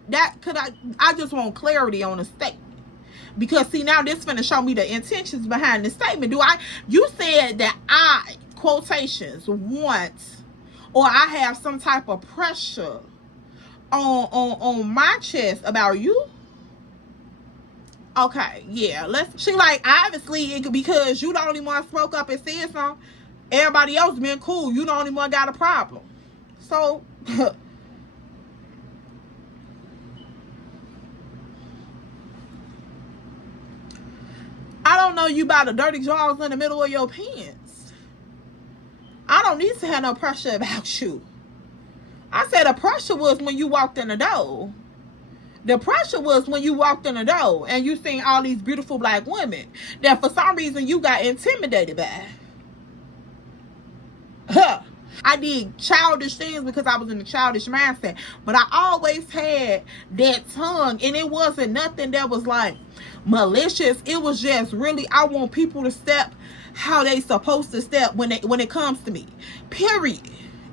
That could I just want clarity on the statement. Because see, now this finna show me the intentions behind the statement. You said that I, quotations, want, or I have some type of pressure on my chest about you. Okay, yeah, she like, obviously it could, because you the only one spoke up and said something. Everybody else been cool. You the only one got a problem. So I don't know you about the dirty drawers in the middle of your pants. I don't need to have no pressure about you. I said the pressure was when you walked in the door. The pressure was when you walked in the door and you seen all these beautiful black women that for some reason you got intimidated by. Huh. I did childish things because I was in the childish mindset, but I always had that tongue, and it wasn't nothing that was like malicious. It was just really, I want people to step how they supposed to step when it comes to me, period.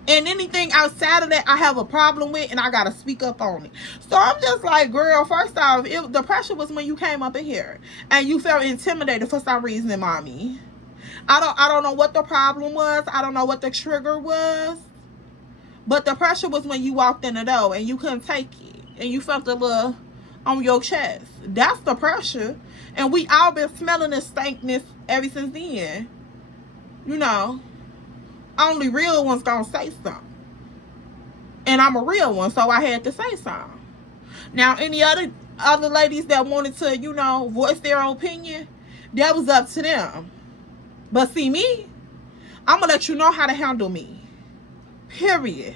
And anything outside of that, I have a problem with, and I gotta speak up on it. So I'm just like, girl, first off, the pressure was when you came up in here and you felt intimidated for some reason, mommy. I don't know what the problem was. I don't know what the trigger was. But the pressure was when you walked in the door and you couldn't take it. And you felt a little on your chest. That's the pressure. And we all been smelling the stankness ever since then. You know. Only real ones gonna say something. And I'm a real one, so I had to say something. Now, any other ladies that wanted to, you know, voice their opinion, that was up to them. But see me, I'm gonna let you know how to handle me. Period.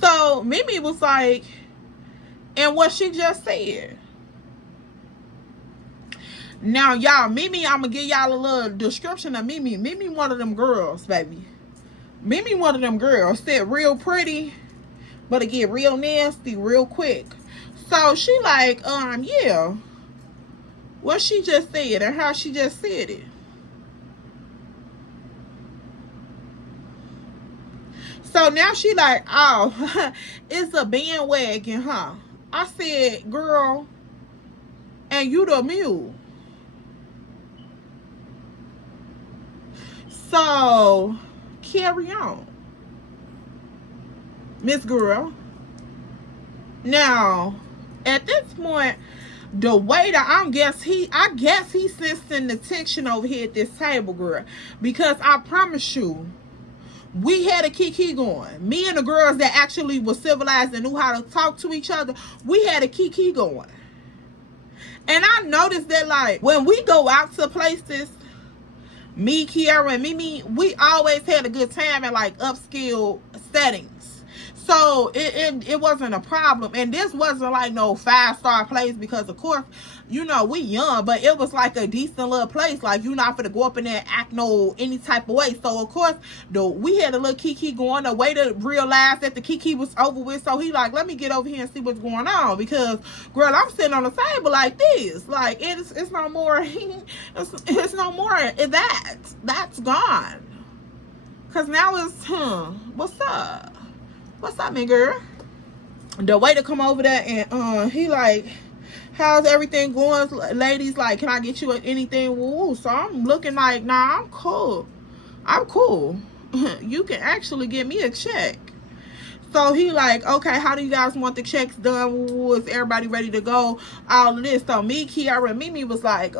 So Mimi was like, and what she just said. Now, y'all, Mimi, I'm gonna give y'all a little description of Mimi. Mimi one of them girls, baby. Mimi one of them girls. Sit real pretty, but it get real nasty real quick. So she like, yeah. What she just said and how she just said it. So now she like, oh, it's a bandwagon, huh? I said, girl, and you the mule. So, carry on. Miss Girl. Now, at this point, the way that I guess he sensing the tension over here at this table, girl. Because I promise you, we had a kiki going. Me and the girls that actually were civilized and knew how to talk to each other, we had a kiki going. And I noticed that, like, when we go out to places, me, Kiara, and Mimi, we always had a good time in, like, upscale settings. So it wasn't a problem. And this wasn't like no 5-star place because, of course, you know, we young, but it was like a decent little place. Like, you're not finna go up in there and act no any type of way. So, of course, we had a little kiki going. The waiter realized that the kiki was over with. So, he like, let me get over here and see what's going on. Because, girl, I'm sitting on the table like this. Like, it's no more, it's no more that's gone. Because now it's, what's up? What's up, my girl? The waiter come over there and he like, how's everything going, ladies? Like, can I get you anything? Woo. So I'm looking like, nah, I'm cool. I'm cool. You can actually give me a check. So he like, okay, how do you guys want the checks done? Woo, is everybody ready to go? All of this. So me, Kiara, and Mimi was like,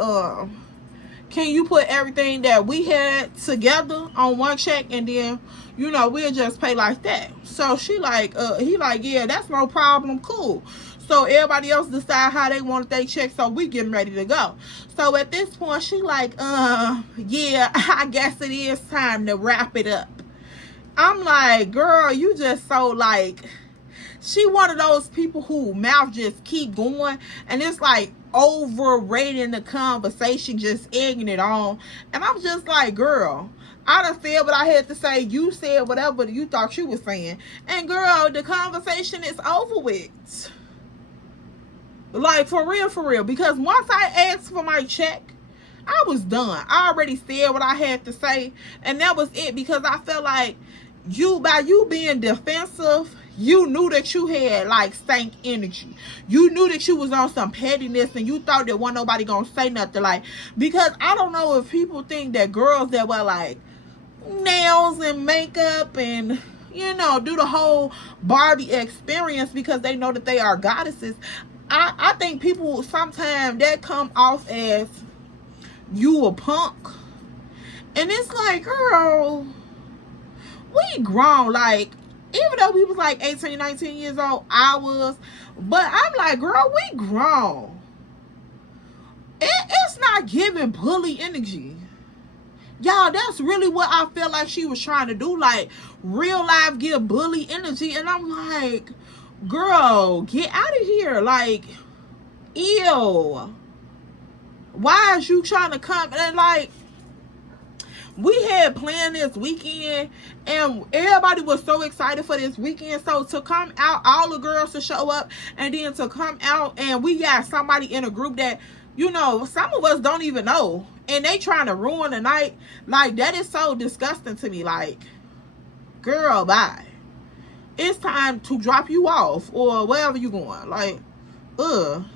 can you put everything that we had together on one check, and then, you know, we'll just pay like that. So she like, he like, yeah, that's no problem, cool. So everybody else decide how they want their check, so we getting ready to go. So at this point, she like, yeah, I guess it is time to wrap it up. I'm like, girl, you just so like she one of those people who mouth just keep going, and it's like overrating the conversation, just egging it on. And I'm just like, girl, I done said what I had to say. You said whatever you thought you was saying. And girl, the conversation is over with. Like, for real. Because once I asked for my check, I was done. I already said what I had to say. And that was it. Because I felt like by you being defensive, you knew that you had like stank energy. You knew that you was on some pettiness, and you thought that wasn't nobody gonna say nothing. Like, because I don't know if people think that girls that wear like nails and makeup and, you know, do the whole Barbie experience because they know that they are goddesses. I think people sometimes that come off as you a punk. And it's like, girl, we grown. Like, even though we was like 18, 19 years old, I was. But I'm like, girl, we grown. It's not giving bully energy. Y'all, that's really what I feel like she was trying to do. Like, real life give bully energy. And I'm like, girl, get out of here. Like, ew. Why is you trying to come? And like, we had planned this weekend, and everybody was so excited for this weekend. So to come out, all the girls to show up, and then to come out, and we got somebody in a group that, you know, some of us don't even know, and they trying to ruin the night. Like, that is so disgusting to me. Like, girl, bye. It's time to drop you off or wherever you going. Like,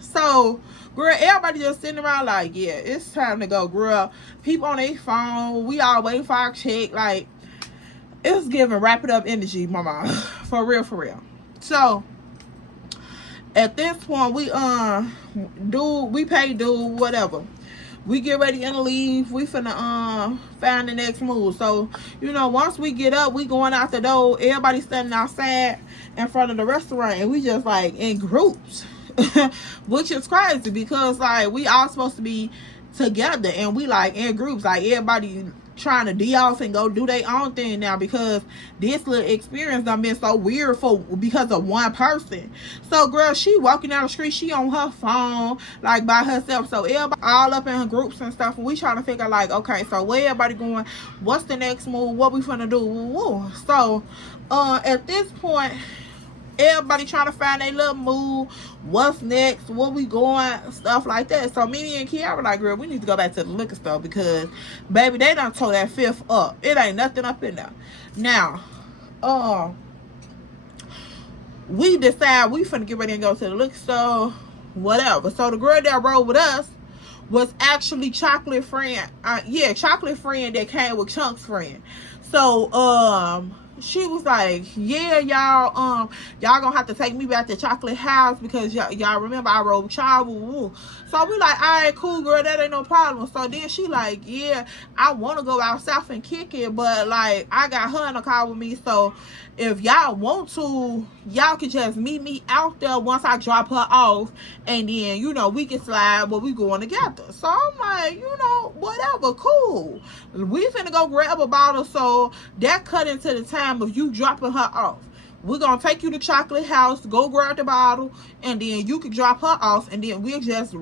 so, girl, everybody just sitting around like, yeah, it's time to go, girl. People on their phone. We all waiting for our check. Like, it's giving wrap it up energy, mama. For real. So, at this point, we pay dude, whatever. We get ready and leave. We finna find the next move. So, you know, once we get up, we going out the door. Everybody standing outside in front of the restaurant, and we just like in groups. Which is crazy because like we all supposed to be together, and we like in groups. Like, everybody trying to de-off and go do their own thing now because this little experience done been so weird because of one person. So, girl, she walking down the street, she on her phone, like, by herself. So, everybody all up in her groups and stuff, and we trying to figure, like, okay, so where everybody going? What's the next move? What we finna do? Woo. So, at this point, everybody trying to find their little move. What's next? Where we going? Stuff like that. So me and Kiara like, girl, we need to go back to the liquor store because, baby, they done tore that fifth up. It ain't nothing up in there. Now, we decide we finna get ready and go to the liquor store, whatever. So the girl that rode with us was actually Chocolate Friend. Chocolate Friend that came with Chunk's friend. So, she was like, yeah, y'all gonna have to take me back to Chocolate House because y'all remember I rode with y'all. Woo. So we like, all right, cool, girl, that ain't no problem. So then she like, yeah, I want to go out south and kick it, but like I got her in the car with me. So if y'all want to, y'all can just meet me out there once I drop her off, and then, you know, we can slide where we going together. So I'm like, you know, whatever, cool. We finna go grab a bottle. So that cut into the time of you dropping her off. We're gonna take you to Chocolate House, go grab the bottle, and then you can drop her off, and then we'll just,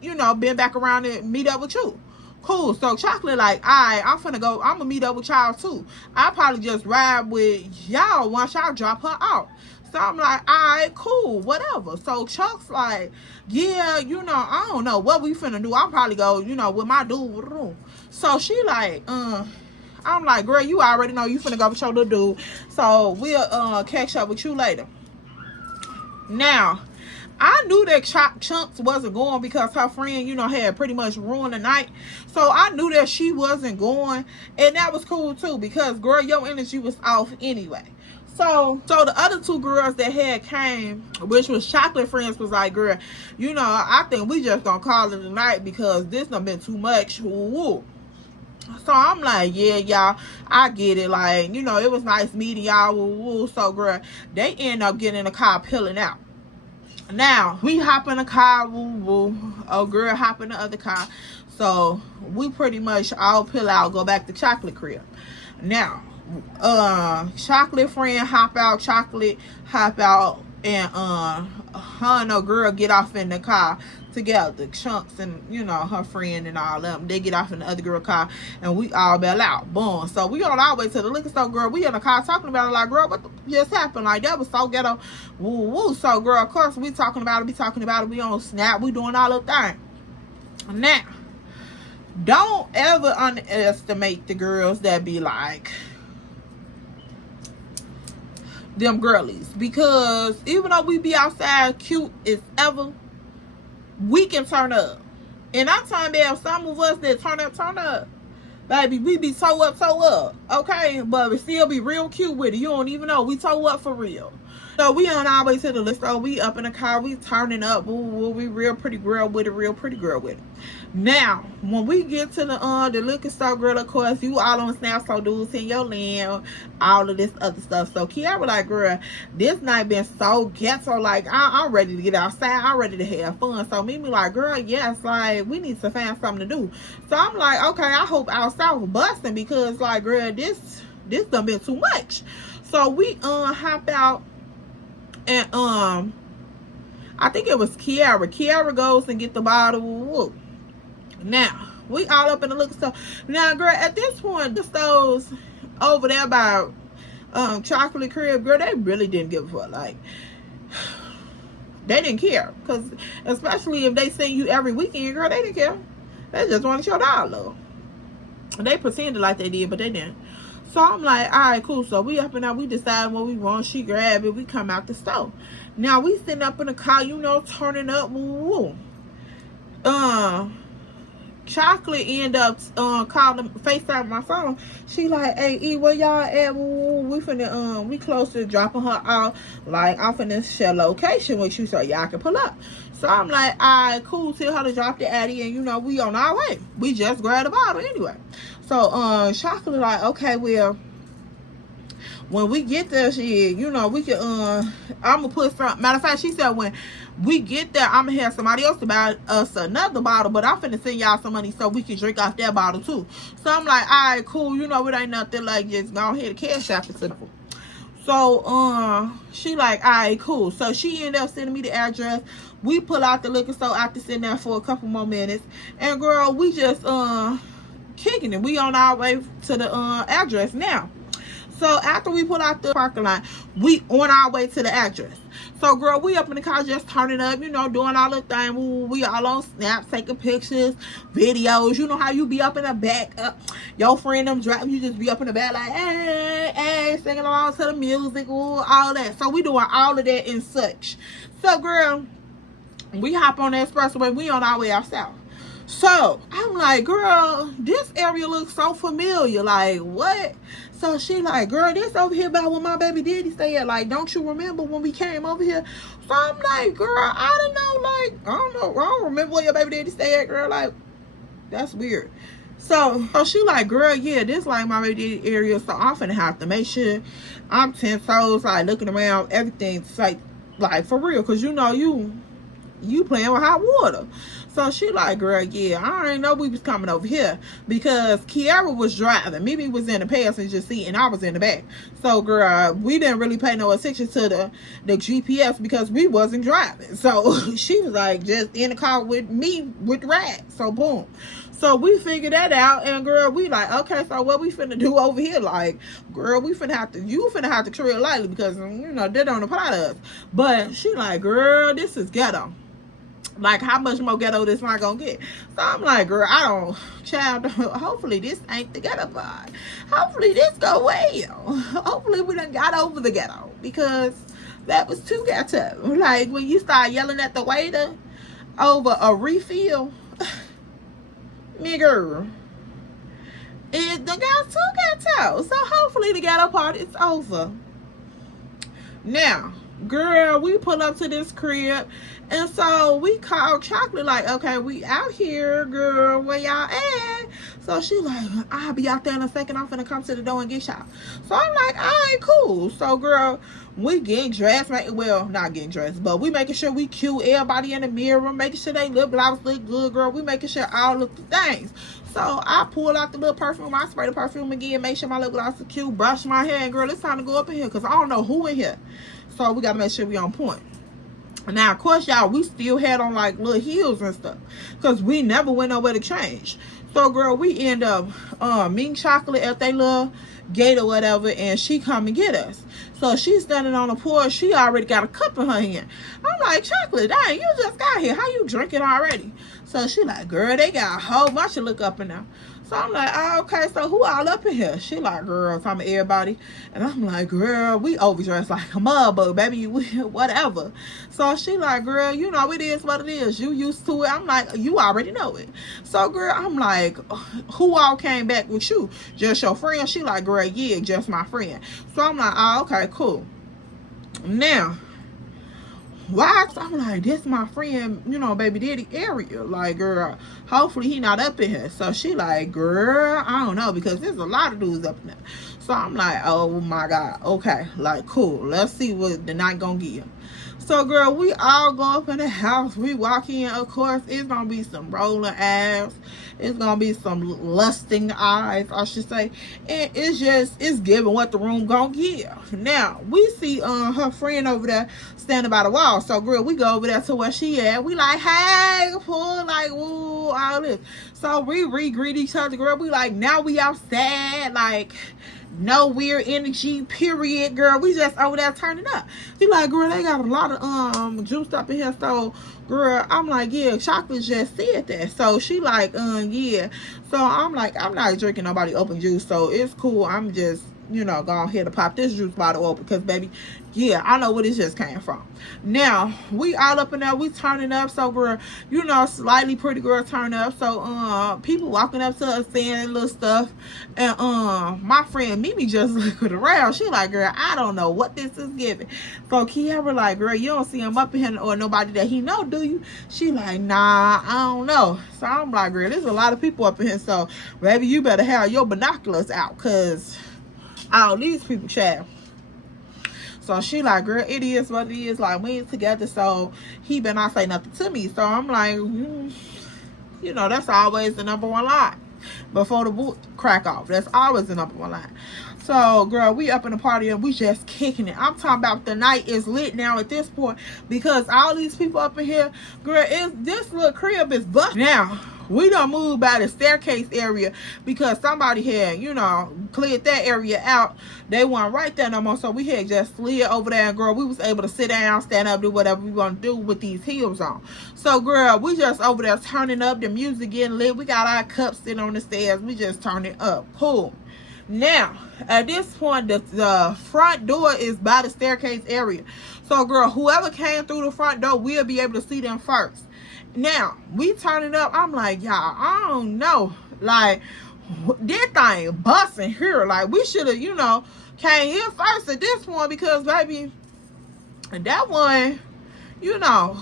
you know, bend back around and meet up with you. Cool. So Chocolate like, alright, I'm gonna meet up with y'all too. I'll probably just ride with y'all once y'all drop her off. So I'm like, alright, cool, whatever. So Chuck's like, yeah, you know, I don't know what we finna do. I'll probably go, you know, with my dude. So she like, I'm like, girl, you already know you finna go with your little dude. So we'll catch up with you later. Now, I knew that Chunks wasn't going because her friend, you know, had pretty much ruined the night. So I knew that she wasn't going. And that was cool too because, girl, your energy was off anyway. So the other two girls that had came, which was Chocolate Friends, was like, girl, you know, I think we just gonna call it a night because this done been too much. Woo. So I'm like, yeah, y'all, I get it. Like, you know, it was nice meeting y'all. Woo. So, girl, they end up getting in the car, peeling out. Now, we hop in the car. Woo. Oh, girl, hop in the other car. So, we pretty much all peel out, go back to Chocolate crib. Now, Chocolate Friend hop out, Chocolate hop out, And her and no girl get off in the car together, Chunks and her friend and all them. They get off in the other girl car, and we all bail out. Boom. So we on our way to the liquor store, girl. We in the car talking about it, like, girl, what just happened? Like, that was so ghetto. Woo woo. So, girl, of course we talking about it. We on Snap. We doing all the thing. Now, don't ever underestimate the girls that be like them girlies, because even though we be outside cute as ever, we can turn up. And I'm talking about some of us that turn up, baby. We be so up, okay, but we still be real cute with it. You don't even know we so up for real. So we on our way to the list. So we up in the car, we turning up. Ooh, we real pretty girl with it. Now, when we get to the liquor store, girl, of course, you all on Snap, so dudes in your land, all of this other stuff. So Kiara like, girl, this night been so ghetto. Like, I'm ready to get outside. I'm ready to have fun. So Mimi like, girl, yes, like, we need to find something to do. So I'm like, okay, I hope our South busting, because, like, girl, this done been too much. So we hop out. And I think it was Kiara. Kiara goes and get the bottle. Whoa. Now we all up in the liquor store. Now, girl, at this point, the stores over there by Chocolate Crib, girl, they really didn't give a fuck. Like, they didn't care, because especially if they seen you every weekend, girl, they didn't care. They just wanted your dollar. They pretended like they did, but they didn't. So I'm like, all right, cool. So we up and out. We decide what we want. She grab it. We come out the store. Now we sitting up in the car, turning up. Woo. Chocolate end up calling FaceTime my phone. She like, hey E, where y'all at? Woo. We finna we close to dropping her out. Like, I'm finna share location with you so y'all can pull up. So I'm like, all right, cool. Tell her to drop the Addy, and we on our way. We just grabbed a bottle anyway. So Chocolate like, okay, well, when we get there, shit, we can I'm gonna put some. Matter of fact, she said when we get there, I'm gonna have somebody else to buy us another bottle, but I'm finna send y'all some money so we can drink off that bottle too. So I'm like, all right, cool. It ain't nothing, like, just go ahead and cash app it to them. So she like, all right, cool. So she ended up sending me the address. We pull out the liquor store after sitting there for a couple more minutes, and girl, we just kicking it. We on our way to the address now. So after we pull out the parking lot, we on our way to the address. So, girl, we up in the car just turning up, doing all the thing. We all on Snap, taking pictures, videos. You know how you be up in the back, your friend them driving, you just be up in the back like, hey, singing along to the music, all that. So we doing all of that and such. So, girl, we hop on the expressway. We on our way out south. So I'm like, girl, this area looks so familiar. Like, what? So she like, girl, this over here by where my baby daddy stay at. Like, don't you remember when we came over here? So I'm like, girl, I don't know. Like, I don't remember where your baby daddy stay at, girl. Like, that's weird. So she like, girl, yeah, this like my baby daddy area. So I'm finna have to make sure I'm 10 toes, like, looking around, everything's like for real. Cause you playing with hot water. So she like, girl, yeah, I already know we was coming over here, because Kiara was driving. Mimi was in the passenger seat and I was in the back. So, girl, we didn't really pay no attention to the GPS because we wasn't driving. So she was like just in the car with me with the ride. So boom. So we figured that out, and girl, we like, okay, so what we finna do over here? Like, girl, you finna have to tread lightly, because they don't apply to us. But she like, girl, this is ghetto. Like, how much more ghetto this not gonna get? So I'm like, girl, hopefully this ain't the ghetto part. Hopefully this go well. Hopefully we done got over the ghetto, because that was too ghetto. Like, when you start yelling at the waiter over a refill, me girl, it done got too ghetto. So hopefully the ghetto part is over. Now, girl, we pull up to this crib, and so we call Chocolate like, okay, we out here, girl, where y'all at? So she like, I'll be out there in a second. I'm finna come to the door and get y'all. So I'm like, all right, cool. So, girl, we getting dressed, well, not getting dressed, but we making sure we cute, everybody in the mirror, making sure they lip gloss look good, girl. We making sure all look the things. So I pull out the little perfume, I spray the perfume again, make sure my lip gloss is cute, brush my hair, and girl, it's time to go up in here, because I don't know who in here. So we gotta make sure we on point. Now, of course, y'all, we still had on like little heels and stuff because we never went nowhere to change. So, girl, we end up meeting Chocolate at they little gate or whatever, and she come and get us. So she's standing on the porch. She already got a cup in her hand. I'm like, Chocolate, dang, you just got here. How you drinking already? So she like, girl, they got a whole bunch of look up in there. So I'm like, oh, okay, so who all up in here? She like, girl, talking to everybody. And I'm like, girl, we overdressed like a mud, but baby, whatever. So she like, girl, you know, it is what it is. You used to it. I'm like, you already know it. So, girl, I'm like, who all came back with you? Just your friend? She like, girl, yeah, just my friend. So I'm like, oh, okay, cool. Now, why? I'm like, this my friend, you know, baby daddy area. Like, girl, hopefully he not up in here. So she like, girl, I don't know, because there's a lot of dudes up in there. So I'm like, oh my God, okay, like, cool. Let's see what the night gonna give. So, girl, we all go up in the house. We walk in. Of course, it's going to be some rolling eyes. It's going to be some lusting eyes, I should say. And it's giving what the room going to give. Now, we see her friend over there standing by the wall. So, girl, we go over there to where she at. We like, hey, pull, like, woo, all this. So, we re-greet each other, girl. We like, now we outside, like, no weird energy, period, girl. We just over there turning up. She like, girl, they got a lot of juice up in here. So, girl, I'm like, yeah, Chocolate just said that. So she like, yeah. So I'm like, I'm not drinking nobody open juice, so it's cool. I'm just, you know, go ahead to pop this juice bottle open because, baby, yeah, I know where this just came from. Now, we all up in there, we turning up. So, girl, you know, slightly pretty girl turn up. So, people walking up to us saying little stuff. And, my friend Mimi just looking around. She like, girl, I don't know what this is giving. So, Kiara like, girl, you don't see him up in here or nobody that he know, do you? She like, nah, I don't know. So, I'm like, girl, there's a lot of people up in here. So, baby, you better have your binoculars out because all these people, child. So she like, girl, it is what it is. Like, we ain't together, so he better not say nothing to me. So I'm like, you know, that's always the number one line before the boot crack off. That's always the number one line. So, girl, we up in the party and we just kicking it. I'm talking about the night is lit now at this point because all these people up in here, girl, this little crib is busted. Now, we done moved by the staircase area because somebody had, you know, cleared that area out. They weren't right there no more, so we had just slid over there, and girl, we was able to sit down, stand up, do whatever we want to do with these heels on. So, girl, we just over there turning up, the music getting lit. We got our cups sitting on the stairs. We just turning up. Cool. Now, at this point, the front door is by the staircase area. So, girl, whoever came through the front door, we'll be able to see them first. Now, we turning up. I'm like, y'all, I don't know. Like, this thing busting here. Like, we should have, you know, came here first at this point because, baby, that one, you know,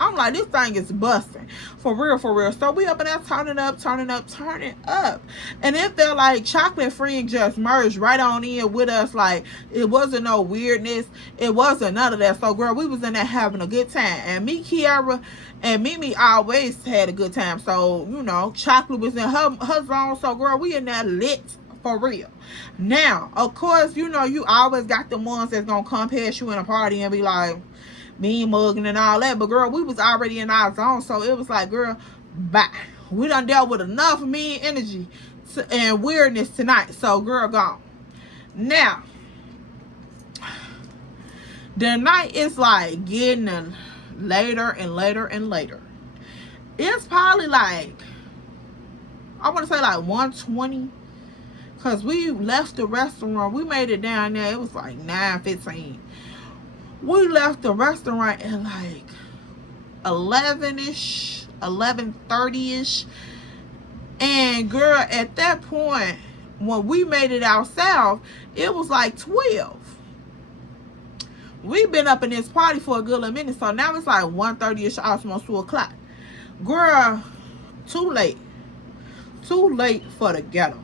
I'm like, this thing is busting. For real, for real. So we up in there turning up, turning up, turning up. And it felt like Chocolate Friend just merged right on in with us. Like, it wasn't no weirdness. It wasn't none of that. So, girl, we was in there having a good time. And me, Kiara, and Mimi always had a good time. So, you know, Chocolate was in her zone. So, girl, we in there lit for real. Now, of course, you know, you always got the ones that's going to come past you in a party and be like, mean mugging and all that. But, girl, we was already in our zone. So, it was like, girl, bye. We done dealt with enough mean energy and weirdness tonight. So, girl, gone. Now, the night is like getting later and later and later. It's probably like, I want to say like 1:20, because we left the restaurant. We made it down there. It was like 9:15. We left the restaurant at like 11-ish, 11:30-ish. And, girl, at that point, when we made it out south, it was like 12. We've been up in this party for a good little minute, so now it's like 1:30-ish, almost 2 o'clock. Girl, too late. Too late for the ghetto.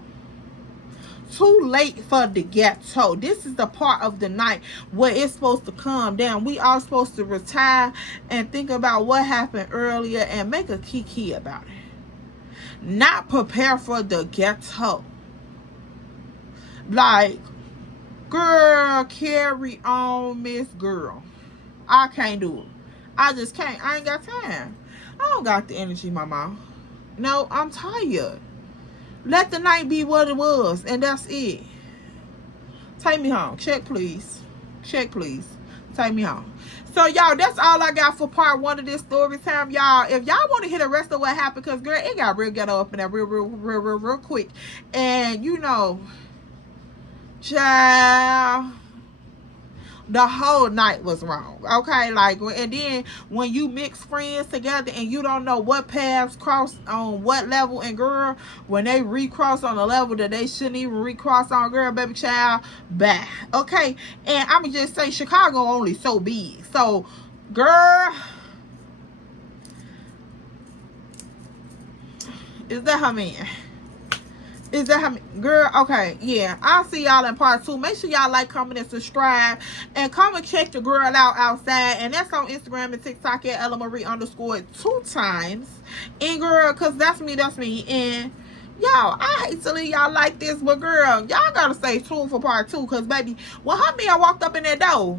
Too late for the ghetto. This is the part of the night where it's supposed to calm down. We are supposed to retire and think about what happened earlier and make a kiki about it. Not prepare for the ghetto. Like, Girl, carry on, Miss Girl. I can't do it. I just can't. I ain't got time. I don't got the energy, mama. No, I'm tired. Let the night be what it was, and that's it. Take me home. Check, please. Check, please. Take me home. So, y'all, that's all I got for part 1 of this story time, y'all. If y'all want to hear the rest of what happened, because, girl, it got real ghetto up in there real quick. And, you know, child, the whole night was wrong, okay? Like, and then when you mix friends together and you don't know what paths cross on what level, and girl, when they recross on a level that they shouldn't even recross on, girl, baby child, bye, okay? And I'ma just say, Chicago only so big, so girl, is that her man? Is that how, girl? Okay, yeah. I'll see y'all in part 2. Make sure y'all like, comment, and subscribe. And come and check the girl out outside. And that's on Instagram and TikTok at EllaMarie_2 times. And girl, because that's me, that's me. And y'all, I hate to leave y'all like this, but girl, y'all gotta stay tuned for part 2. Because baby, when her man walked up in that door,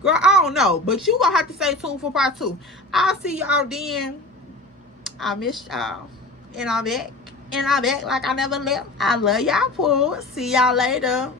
girl, I don't know. But you gonna have to stay tuned for part 2. I'll see y'all then. I miss y'all. And I'm back. And I'm back like I never left. I love y'all, Paul. See y'all later.